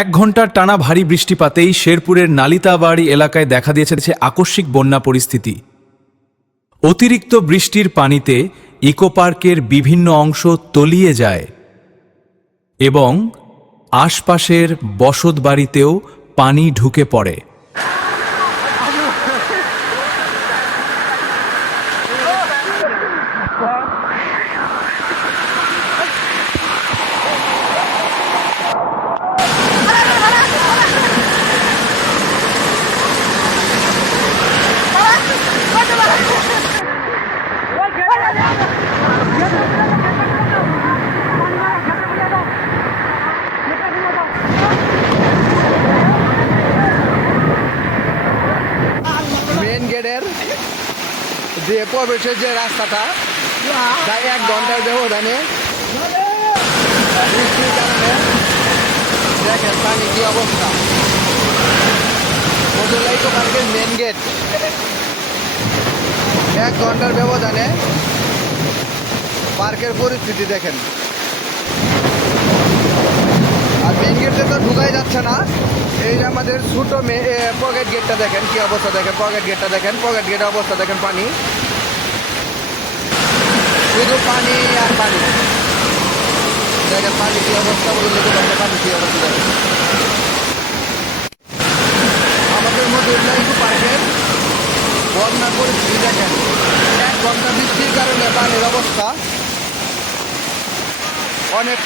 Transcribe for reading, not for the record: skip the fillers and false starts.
এক ঘন্টার টানা ভারী বৃষ্টিপাতেই শেরপুরের নালিতাবাড়ি এলাকায় দেখা দিয়েছে আকস্মিক বন্যা পরিস্থিতি। অতিরিক্ত বৃষ্টির পানিতে ইকো পার্কের বিভিন্ন অংশ তলিয়ে যায় এবং আশপাশের বসতবাড়িতেও পানি ঢুকে পড়ে। মেন গেটের যে প্রবেশের যে রাস্তাটা তাই 1 ঘন্টার ব্যবধানে বৃষ্টির কারণে দেখেন পানি কি অবস্থা। মজুলা ইকো পার্কের মেন গেট 1 ঘন্টার ব্যবধানে পার্কের পরিস্থিতি দেখেন। আর মেন গেটে তো ঢুকাই যাচ্ছে না। এই যে আমাদের ছোট পকেট গেটটা দেখেন কি অবস্থা, দেখেন পকেট গেটটা দেখেন, পকেট গেটের অবস্থা দেখেন, পানি শুধু পানি আর পানি। দেখেন পানি কি অবস্থা, বলুন পানি কি অবস্থা দেখেন। আমাদের মজুলা ইকো পার্কের বন্যার পরিস্থিতি দেখেন। 1 ঘন্টা বৃষ্টির কারণে পানির অবস্থা অনেক